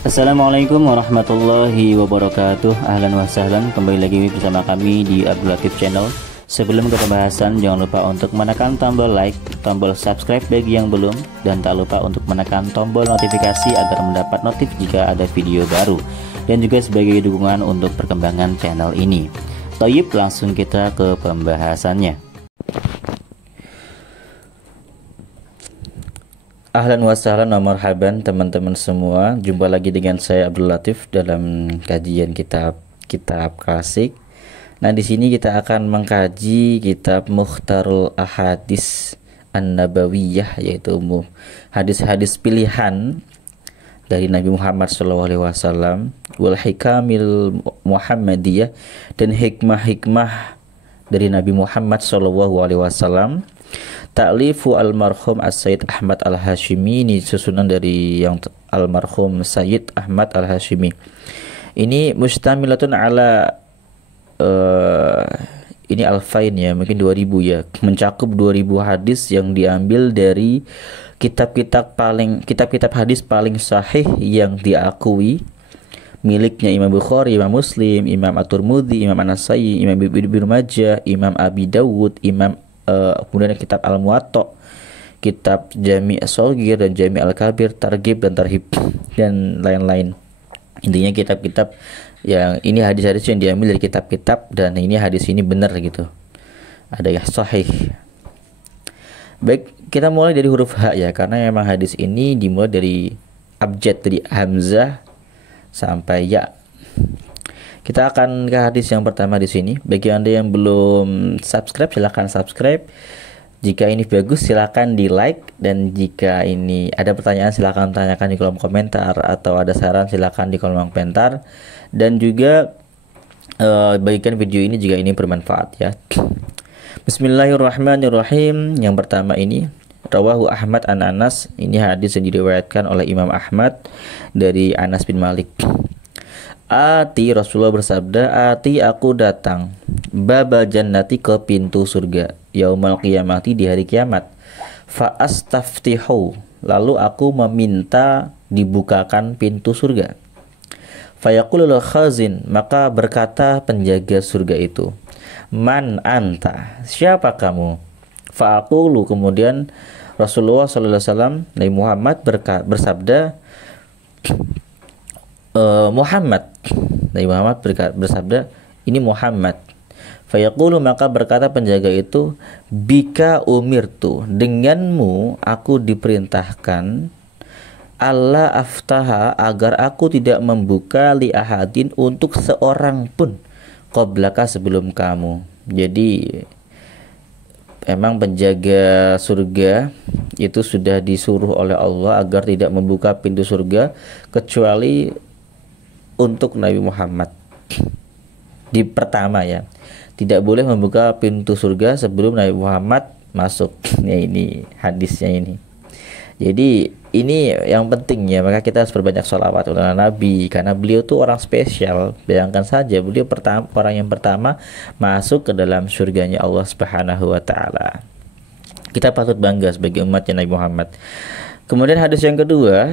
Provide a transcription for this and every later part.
Assalamualaikum warahmatullahi wabarakatuh. Ahlan wa sahlan, kembali lagi bersama kami di Abdul Latif Channel. Sebelum ke pembahasan, jangan lupa untuk menekan tombol like, tombol subscribe bagi yang belum, dan tak lupa untuk menekan tombol notifikasi agar mendapat notif jika ada video baru, dan juga sebagai dukungan untuk perkembangan channel ini. Toyib, langsung kita ke pembahasannya. Ahlan wa sahlan wa marhaban teman-teman semua. Jumpa lagi dengan saya Abdul Latif dalam kajian kitab klasik. Nah, di sini kita akan mengkaji kitab Mukhtarul Ahadits An-Nabawiyah, yaitu hadis-hadis pilihan dari Nabi Muhammad SAW, wal hikamil Muhammadiyah, dan hikmah-hikmah dari Nabi Muhammad SAW. Ta'lifu almarhum As-Sayyid Ahmad Al-Hashimi, ini susunan dari yang almarhum Sayyid Ahmad Al-Hashimi. Ini mustamilatun ala ini alfain ya, mungkin 2000 ya, mencakup 2000 hadis yang diambil dari kitab-kitab hadis paling sahih yang diakui miliknya Imam Bukhari, Imam Muslim, Imam At-Tirmidzi, Imam An-Nasa'i, Imam Ibnu Majah, Imam Abi Dawud, kemudian kitab Al-Muwatta, kitab Jami' As-Shaghir dan Jami' Al-Kabir, Targhib dan Tarhib, dan lain-lain. Intinya kitab-kitab yang ini hadis-hadis yang diambil dari kitab-kitab, dan ini hadis ini benar gitu, ada yang sahih. Baik, kita mulai dari huruf H ya, karena memang hadis ini dimulai dari abjad, dari hamzah sampai ya. Kita akan ke hadis yang pertama di sini. Bagi Anda yang belum subscribe, silahkan subscribe. Jika ini bagus, silahkan di like. Dan jika ini ada pertanyaan, silahkan tanyakan di kolom komentar. Atau ada saran, silahkan di kolom komentar. Dan juga bagikan video ini jika ini bermanfaat ya. Bismillahirrahmanirrahim. Yang pertama ini, Rawahu Ahmad an Anas. Ini hadis yang diriwayatkan oleh Imam Ahmad dari Anas bin Malik. Ati, Rasulullah bersabda, ati, aku datang, babal jannati, ke pintu surga, yaumal qiyamati, di hari kiamat, fa astaftihu, lalu aku meminta dibukakan pintu surga. Fayaqulul khazin, maka berkata penjaga surga itu, man anta, siapa kamu? Fa'aqulu, kemudian Rasulullah SAW, Nabi Muhammad bersabda, Muhammad. Nabi Muhammad bersabda, ini Muhammad. Fayaqulu, maka berkata penjaga itu, bika umirtu, denganmu aku diperintahkan, Allah aftaha, agar aku tidak membuka li ahadin, untuk seorang pun, qablaka, sebelum kamu. Jadi emang penjaga surga itu sudah disuruh oleh Allah agar tidak membuka pintu surga kecuali untuk Nabi Muhammad. Di pertama ya, tidak boleh membuka pintu surga sebelum Nabi Muhammad masuk. Ya, ini hadisnya ini. Jadi ini yang penting ya, maka kita harus berbanyak sholawat kepada Nabi, karena beliau tuh orang spesial. Bayangkan saja, beliau orang yang pertama masuk ke dalam surganya Allah Subhanahu wa taala. Kita patut bangga sebagai umatnya Nabi Muhammad. Kemudian hadis yang kedua,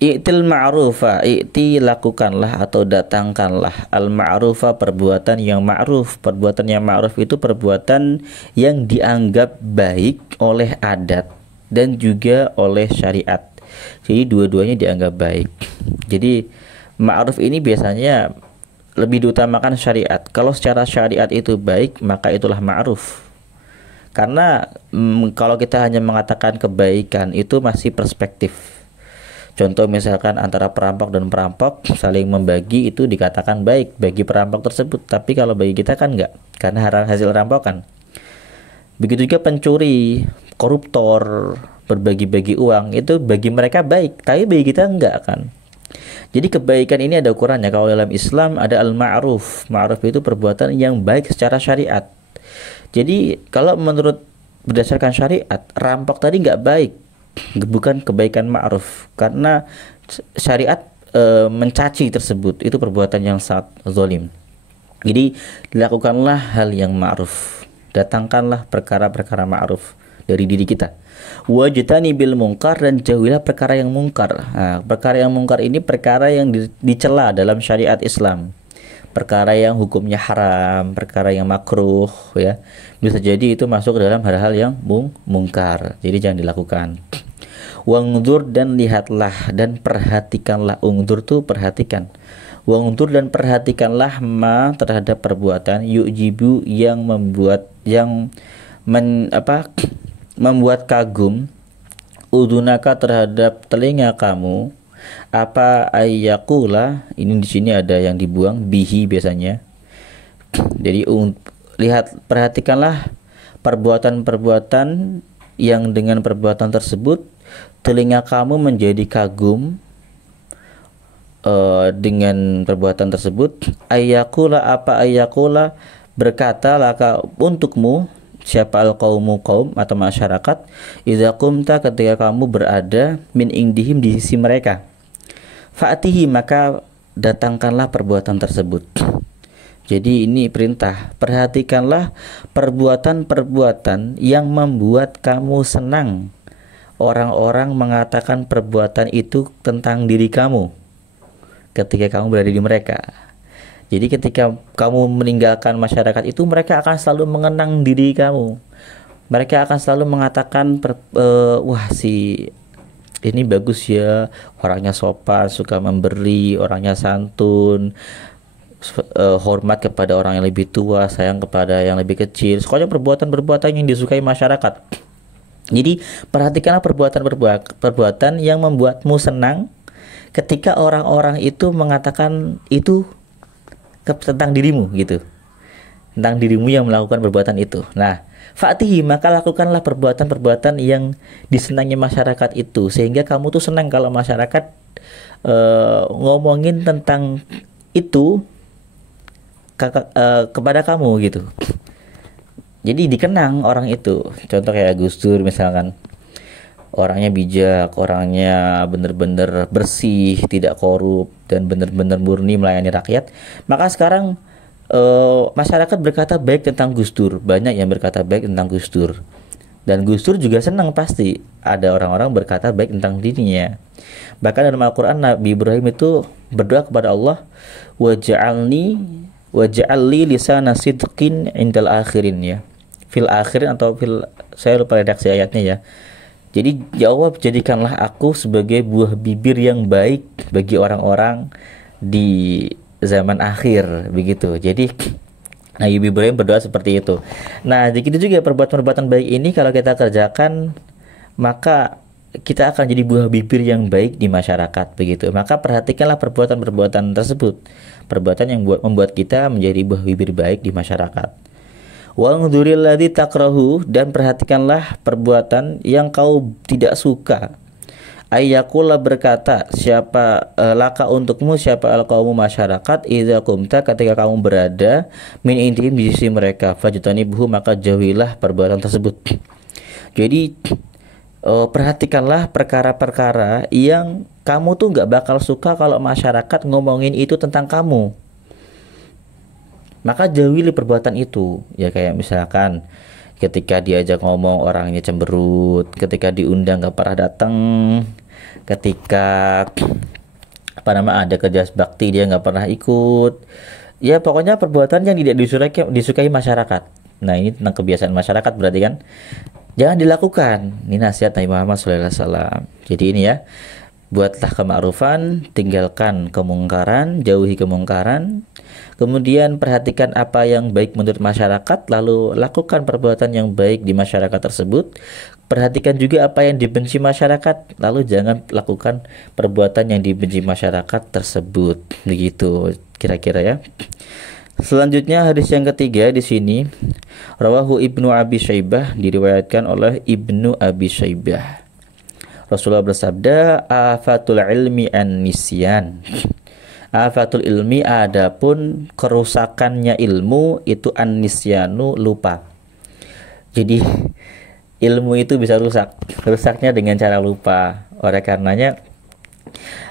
i'til ma'rufa, i'ti, lakukanlah atau datangkanlah, al ma'rufa, perbuatan yang ma'ruf. Perbuatan yang ma'ruf itu perbuatan yang dianggap baik oleh adat dan juga oleh syariat. Jadi dua-duanya dianggap baik. Jadi ma'ruf ini biasanya lebih diutamakan syariat. Kalau secara syariat itu baik, maka itulah ma'ruf. Karena kalau kita hanya mengatakan kebaikan, itu masih perspektif. Contoh misalkan antara perampok dan perampok saling membagi, itu dikatakan baik bagi perampok tersebut, tapi kalau bagi kita kan enggak, karena hasil rampokan. Begitu juga pencuri, koruptor, berbagi-bagi uang, itu bagi mereka baik, tapi bagi kita enggak kan. Jadi kebaikan ini ada ukurannya. Kalau dalam Islam ada al-ma'ruf. Ma'ruf itu perbuatan yang baik secara syariat. Jadi kalau menurut berdasarkan syariat, rampok tadi enggak baik, bukan kebaikan ma'ruf, karena syariat mencaci tersebut, itu perbuatan yang sangat zalim. Jadi lakukanlah hal yang ma'ruf, datangkanlah perkara-perkara ma'ruf dari diri kita. Wajtani bil mungkar, dan jauhilah perkara yang mungkar. Nah, perkara yang mungkar ini perkara yang dicela dalam syariat Islam. Perkara yang hukumnya haram, perkara yang makruh ya. Bisa jadi itu masuk ke dalam hal-hal yang mungkar. Jadi jangan dilakukan. Wangdur, dan lihatlah dan perhatikanlah. Ungdur tuh perhatikan. Wangdur, dan perhatikanlah ma terhadap perbuatan yujibu yang membuat membuat kagum udunaka terhadap telinga kamu. Apa ayyakula, ini di sini ada yang dibuang bihi biasanya. Jadi perhatikanlah perbuatan-perbuatan yang dengan perbuatan tersebut telinga kamu menjadi kagum dengan perbuatan tersebut. Ayyakula, apa ayyakula berkata laka untukmu, siapa al-qaumu, kaum atau masyarakat, idza qumta, ketika kamu berada, min indihim, di sisi mereka, fa'tihi, maka datangkanlah perbuatan tersebut. Jadi ini perintah, perhatikanlah perbuatan-perbuatan yang membuat kamu senang. Orang-orang mengatakan perbuatan itu tentang diri kamu ketika kamu berada di mereka. Jadi ketika kamu meninggalkan masyarakat itu, mereka akan selalu mengenang diri kamu. Mereka akan selalu mengatakan, wah si ini bagus ya, orangnya sopan, suka memberi, orangnya santun, hormat kepada orang yang lebih tua, sayang kepada yang lebih kecil. Pokoknya perbuatan-perbuatan yang disukai masyarakat. Jadi perhatikanlah perbuatan yang membuatmu senang ketika orang-orang itu mengatakan itu tentang dirimu gitu, tentang dirimu yang melakukan perbuatan itu. Nah, fa'tihi, maka lakukanlah perbuatan-perbuatan yang disenangi masyarakat itu, sehingga kamu tuh senang kalau masyarakat ngomongin tentang itu kepada kamu gitu. Jadi dikenang orang itu. Contoh kayak Gus Dur misalkan, orangnya bijak, orangnya benar-benar bersih, tidak korup, dan benar-benar murni melayani rakyat. Maka sekarang masyarakat berkata baik tentang Gus Dur, banyak yang berkata baik tentang Gus Dur, dan Gus Dur juga senang pasti ada orang-orang berkata baik tentang dirinya. Bahkan dalam Al-Quran, Nabi Ibrahim itu berdoa kepada Allah, waj'alli lisana sidqin indal akhirin, ya, fil akhirin atau fil, saya lupa redaksi ayatnya ya. Jadi jawab, jadikanlah aku sebagai buah bibir yang baik bagi orang-orang di zaman akhir, begitu. Jadi Nabi Ibrahim berdoa seperti itu. Nah, begitu juga perbuatan-perbuatan baik ini kalau kita kerjakan, maka kita akan jadi buah bibir yang baik di masyarakat, begitu. Maka perhatikanlah perbuatan-perbuatan tersebut, perbuatan yang membuat kita menjadi buah bibir baik di masyarakat. Wa'ngduril ladzi takrahu, dan perhatikanlah perbuatan yang kau tidak suka. Ayyakula berkata, siapa laka untukmu, siapa al-qaumu masyarakat, idza qumta, ketika kamu berada, min indihim, di sisi mereka, fajtanibhu, maka jauhilah perbuatan tersebut. Jadi perhatikanlah perkara-perkara yang kamu tuh nggak bakal suka kalau masyarakat ngomongin itu tentang kamu. Maka jauhilah perbuatan itu. Ya kayak misalkan ketika diajak ngomong orangnya cemberut, ketika diundang nggak pernah datang, ketika ada kerja bakti dia nggak pernah ikut. Ya pokoknya perbuatan yang tidak disukai masyarakat. Nah ini tentang kebiasaan masyarakat berarti kan. Jangan dilakukan. Ini nasihat Nabi Muhammad SAW. Jadi ini ya, buatlah kema'rufan, tinggalkan kemungkaran, jauhi kemungkaran. Kemudian perhatikan apa yang baik menurut masyarakat, lalu lakukan perbuatan yang baik di masyarakat tersebut. Perhatikan juga apa yang dibenci masyarakat, lalu jangan lakukan perbuatan yang dibenci masyarakat tersebut. Begitu kira-kira ya. Selanjutnya hadis yang ketiga di sini, rawahu Ibnu Abi Syaibah, diriwayatkan oleh Ibnu Abi Syaibah. Rasulullah bersabda, afatul ilmi an-nisyan. Afatul ilmi, adapun kerusakannya ilmu itu an-nisyanu, lupa. Jadi ilmu itu bisa rusak. Rusaknya dengan cara lupa. Oleh karenanya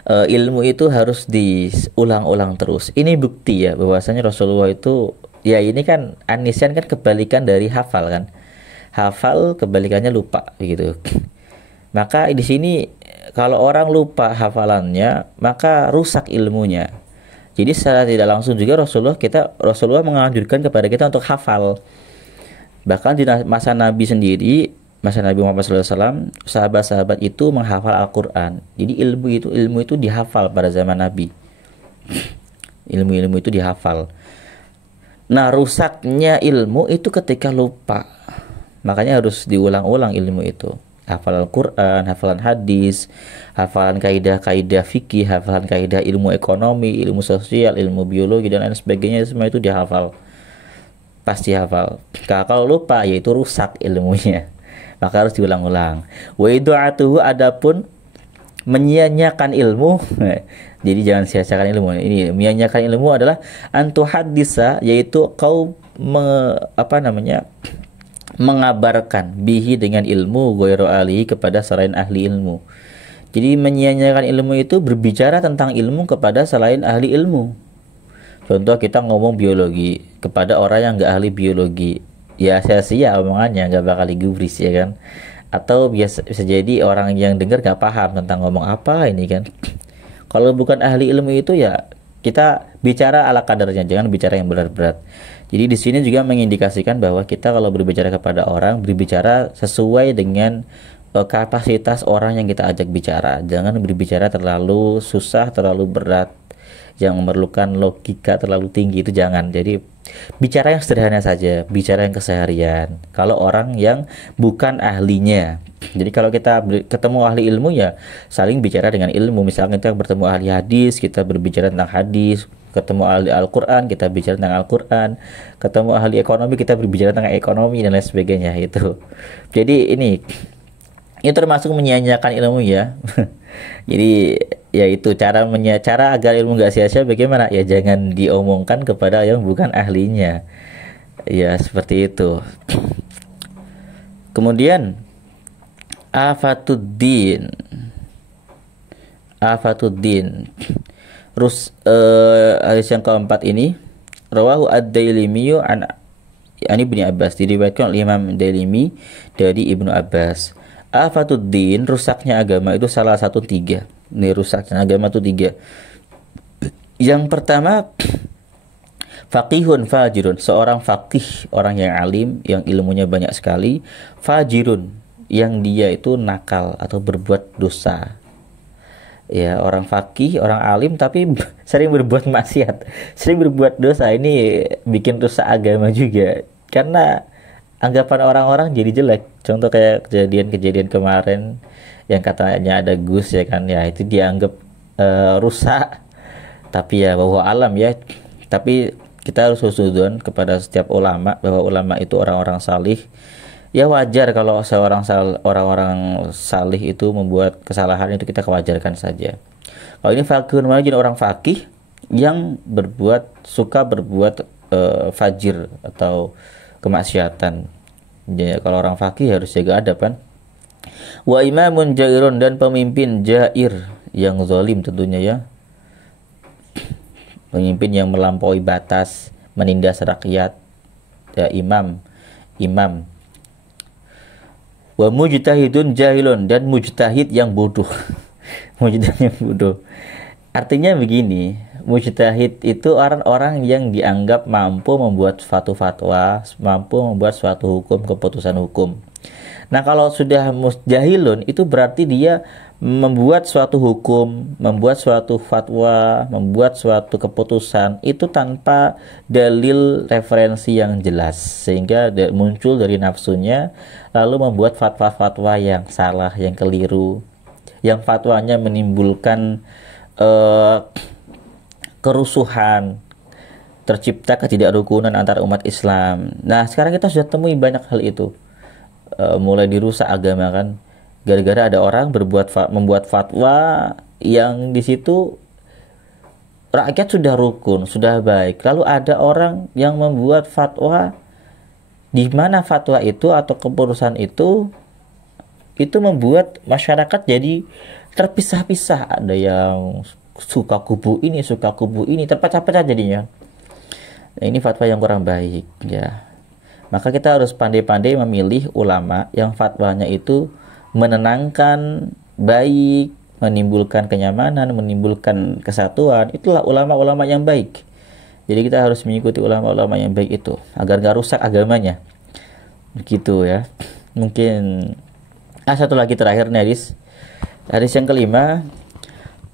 ilmu itu harus diulang-ulang terus. Ini bukti ya bahwasanya Rasulullah itu, ya ini kan an-nisyan kan kebalikan dari hafal kan. Hafal kebalikannya lupa gitu. Maka di sini kalau orang lupa hafalannya, maka rusak ilmunya. Jadi secara tidak langsung juga Rasulullah menganjurkan kepada kita untuk hafal. Bahkan di masa Nabi sendiri, masa Nabi Muhammad SAW, sahabat-sahabat itu menghafal Al-Quran. Jadi ilmu itu dihafal pada zaman Nabi. Ilmu-ilmu itu dihafal. Nah, rusaknya ilmu itu ketika lupa. Makanya harus diulang-ulang ilmu itu. Hafalan Quran, hafalan hadis, hafalan kaidah-kaidah fikih, hafalan kaidah ilmu ekonomi, ilmu sosial, ilmu biologi dan lain sebagainya, semua itu dihafal. Pasti hafal. Kalau lupa yaitu rusak ilmunya. Maka harus diulang-ulang. Wa idu'atuhu, adapun menyia-nyiakan ilmu. Jadi jangan sia-siakan ilmu. Ini menyia-nyiakan ilmu adalah antuhaddisa, yaitu kau mengabarkan bihi dengan ilmu ghairu ahli, kepada selain ahli ilmu. Jadi menyia-nyiakan ilmu itu berbicara tentang ilmu kepada selain ahli ilmu. Contoh kita ngomong biologi kepada orang yang nggak ahli biologi, ya sia-sia omongannya, nggak bakal digubris ya kan. Atau bisa jadi orang yang dengar nggak paham tentang ngomong apa ini kan. Kalau bukan ahli ilmu itu ya kita bicara ala kadarnya, jangan bicara yang berat-berat. Jadi di sini juga mengindikasikan bahwa kita kalau berbicara kepada orang, berbicara sesuai dengan kapasitas orang yang kita ajak bicara. Jangan berbicara terlalu susah, terlalu berat, yang memerlukan logika terlalu tinggi, itu jangan. Jadi bicara yang sederhana saja, bicara yang keseharian. Kalau orang yang bukan ahlinya. Jadi kalau kita ketemu ahli ilmu ya saling bicara dengan ilmu. Misalnya kita bertemu ahli hadis, kita berbicara tentang hadis. Ketemu ahli Al-Quran, kita bicara tentang Al-Quran. Ketemu ahli ekonomi, kita berbicara tentang ekonomi dan lain sebagainya itu. Jadi ini termasuk menyia-nyiakan ilmu ya. Jadi ya itu cara agar ilmu nggak sia-sia bagaimana? Ya jangan diomongkan kepada yang bukan ahlinya. Ya seperti itu. Kemudian afatuddin. Hadis yang keempat ini rawahu ad-Dailimi an Ibnu Abbas, diriwayatkan oleh Imam Dailimi dari Ibnu Abbas. Afatuddin, rusaknya agama itu salah satu 3. Ini rusaknya agama itu 3. Yang pertama, faqihun fajirun, seorang faqih, orang yang alim, yang ilmunya banyak sekali. Fajirun, yang dia itu nakal atau berbuat dosa. Ya, orang faqih, orang alim tapi sering berbuat maksiat, sering berbuat dosa. Ini bikin rusak agama juga, karena anggapan orang-orang jadi jelek. Contoh kayak kejadian kemarin yang katanya ada Gus ya kan, ya itu dianggap rusak. Tapi ya bahwa alam ya, tapi kita harus husnuzon kepada setiap ulama, bahwa ulama itu orang-orang salih. Ya wajar kalau orang-orang salih itu membuat kesalahan, itu kita kewajarkan saja. Kalau ini faqihun majin, orang faqih yang suka berbuat fajir atau kemaksiatan. Ya, kalau orang faqih harus jaga adab kan. Wa imamun jairun, dan pemimpin jair yang zalim tentunya ya. Pemimpin yang melampaui batas, menindas rakyat. Ya, imam. Wa mujtahidun jahilun, dan mujtahid yang bodoh. Mujtahid yang bodoh. Artinya begini, mujtahid itu orang-orang yang dianggap mampu membuat suatu fatwa, mampu membuat suatu hukum, keputusan hukum. Nah, kalau sudah mujtahilun itu berarti dia membuat suatu hukum, membuat suatu fatwa, membuat suatu keputusan itu tanpa dalil referensi yang jelas, sehingga muncul dari nafsunya lalu membuat fatwa-fatwa yang salah, yang keliru, yang fatwanya menimbulkan kerusuhan, tercipta ketidakrukunan antara umat Islam. Nah, sekarang kita sudah temui banyak hal itu. Mulai dirusak agama kan, gara-gara ada orang membuat fatwa yang di situ rakyat sudah rukun, sudah baik. Lalu ada orang yang membuat fatwa di mana fatwa itu atau keputusan itu membuat masyarakat jadi terpisah-pisah. Ada yang suka kubu ini, terpecah-pecah jadinya. Nah, ini fatwa yang kurang baik ya. Maka kita harus pandai-pandai memilih ulama yang fatwanya itu menenangkan, baik, menimbulkan kenyamanan, menimbulkan kesatuan. Itulah ulama-ulama yang baik. Jadi kita harus mengikuti ulama-ulama yang baik itu agar gak rusak agamanya. Begitu ya. Mungkin satu lagi terakhir nih hadis. Hadis yang kelima,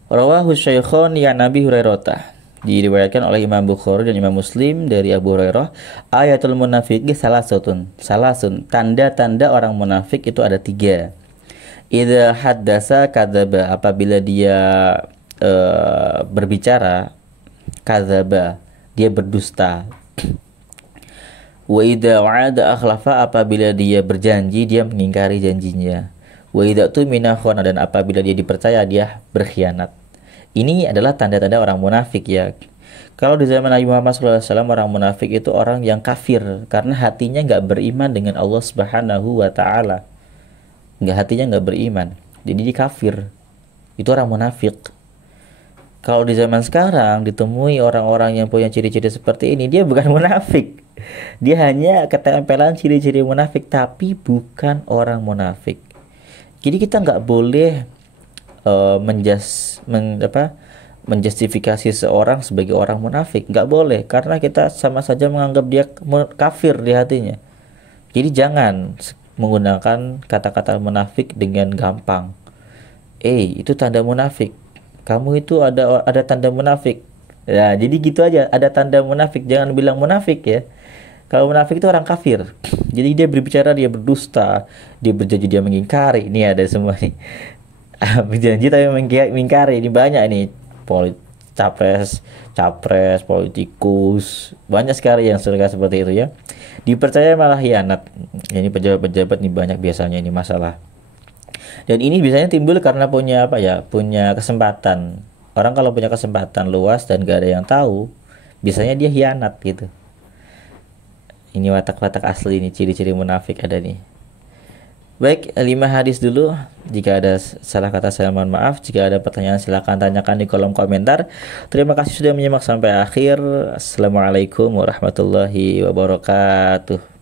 rawahu Syaikhan ya Nabi Hurairah. Diriwayatkan oleh Imam Bukhari dan Imam Muslim dari Abu Hurairah, ayatul munafiqi salasun. Tanda-tanda orang munafik itu ada 3. Idza haddasa kadzaba, apabila dia berbicara, kadzaba, dia berdusta. Wa idza wa'ada akhlafa, apabila dia berjanji dia mengingkari janjinya. Wa idza tumina khana, dan apabila dia dipercaya dia berkhianat. Ini adalah tanda-tanda orang munafik ya. Kalau di zaman Nabi Muhammad SAW, orang munafik itu orang yang kafir karena hatinya nggak beriman dengan Allah Subhanahu wa Ta'ala. Hatinya nggak beriman, jadi dia kafir. Itu orang munafik. Kalau di zaman sekarang ditemui orang-orang yang punya ciri-ciri seperti ini, dia bukan munafik. Dia hanya ketempelan ciri-ciri munafik, tapi bukan orang munafik. Jadi kita nggak boleh menjustifikasi seorang sebagai orang munafik, nggak boleh, karena kita sama saja menganggap dia kafir di hatinya. Jadi jangan menggunakan kata-kata munafik dengan gampang. Itu tanda munafik, kamu itu ada tanda munafik. Ya, jadi gitu aja, ada tanda munafik, jangan bilang munafik ya. Kalau munafik itu orang kafir. Jadi dia berbicara, dia berdusta, dia berjanji, dia mengingkari. Ini ada semua nih. Berjanji tapi mengingkari, ini banyak nih. Capres, politikus, banyak sekali yang suka seperti itu ya. Dipercaya malah khianat. Ini pejabat-pejabat nih banyak biasanya ini masalah. Dan ini biasanya timbul karena punya kesempatan. Orang kalau punya kesempatan luas dan gak ada yang tahu, biasanya dia khianat gitu. Ini watak-watak asli, ini ciri-ciri munafik ada nih. Baik, 5 hadis dulu. Jika ada salah kata saya mohon maaf. Jika ada pertanyaan silakan tanyakan di kolom komentar. Terima kasih sudah menyimak sampai akhir. Assalamualaikum warahmatullahi wabarakatuh.